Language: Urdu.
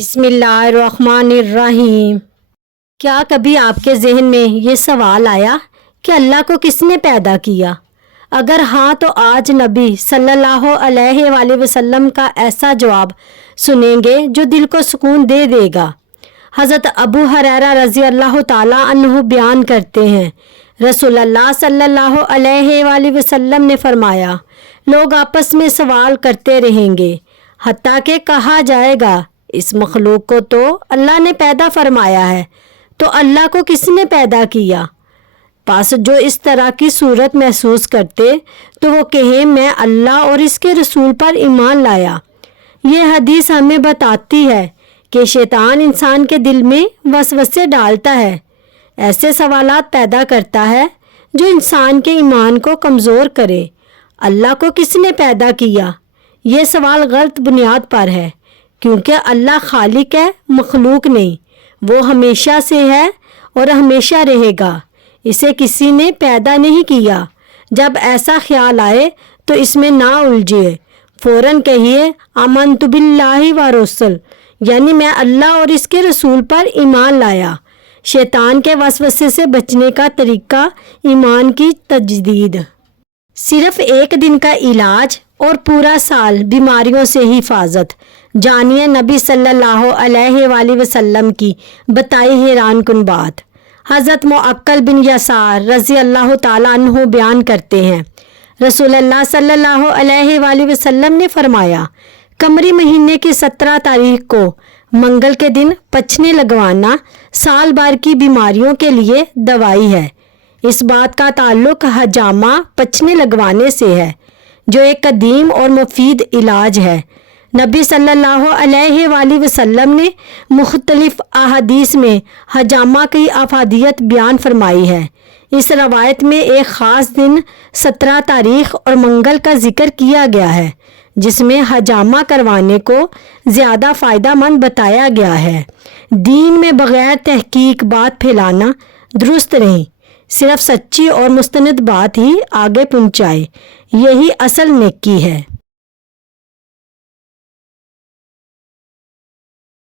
بسم اللہ الرحمن الرحیم۔ کیا کبھی آپ کے ذہن میں یہ سوال آیا کہ اللہ کو کس نے پیدا کیا؟ اگر ہاں تو آج نبی صلی اللہ علیہ وآلہ وسلم کا ایسا جواب سنیں گے جو دل کو سکون دے دے گا۔ حضرت ابو ہریرہ رضی اللہ تعالیٰ عنہ بیان کرتے ہیں، رسول اللہ صلی اللہ علیہ وآلہ وسلم نے فرمایا، لوگ آپس میں سوال کرتے رہیں گے حتیٰ کہ کہا جائے گا اس مخلوق کو تو اللہ نے پیدا فرمایا ہے، تو اللہ کو کس نے پیدا کیا؟ پس جو اس طرح کی صورت محسوس کرتے تو وہ کہیں میں اللہ اور اس کے رسول پر ایمان لایا۔ یہ حدیث ہمیں بتاتی ہے کہ شیطان انسان کے دل میں وسوسے ڈالتا ہے، ایسے سوالات پیدا کرتا ہے جو انسان کے ایمان کو کمزور کرے۔ اللہ کو کس نے پیدا کیا؟ یہ سوال غلط بنیاد پر ہے، کیونکہ اللہ خالق ہے، مخلوق نہیں۔ وہ ہمیشہ سے ہے اور ہمیشہ رہے گا، اسے کسی نے پیدا نہیں کیا۔ جب ایسا خیال آئے تو اس میں نہ الجھیے، فوراً کہیے آمنت باللہ و رسول، یعنی میں اللہ اور اس کے رسول پر ایمان لایا۔ شیطان کے وسوسے سے بچنے کا طریقہ ایمان کی تجدید۔ صرف ایک دن کا علاج اور پورا سال بیماریوں سے حفاظت۔ جانیے نبی صلی اللہ علیہ وآلہ وسلم کی بتائی حیران کن بات۔ حضرت معقل بن یسار رضی اللہ تعالیٰ عنہ بیان کرتے ہیں، رسول اللہ صلی اللہ علیہ وآلہ وسلم نے فرمایا، قمری مہینے کی 17 تاریخ کو منگل کے دن پچھنے لگوانا سال بھر کی بیماریوں کے لیے دوائی ہے۔ اس بات کا تعلق حجامہ پچھنے لگوانے سے ہے، جو ایک قدیم اور مفید علاج ہے۔ نبی صلی اللہ علیہ وآلہ وسلم نے مختلف احادیث میں حجامہ کی افادیت بیان فرمائی ہے۔ اس روایت میں ایک خاص دن 17 تاریخ اور منگل کا ذکر کیا گیا ہے، جس میں حجامہ کروانے کو زیادہ فائدہ مند بتایا گیا ہے۔ دین میں بغیر تحقیق بات پھیلانا درست نہیں، صرف سچی اور مستند بات ہی آگے پہنچائے، یہی اصل نیکی ہے۔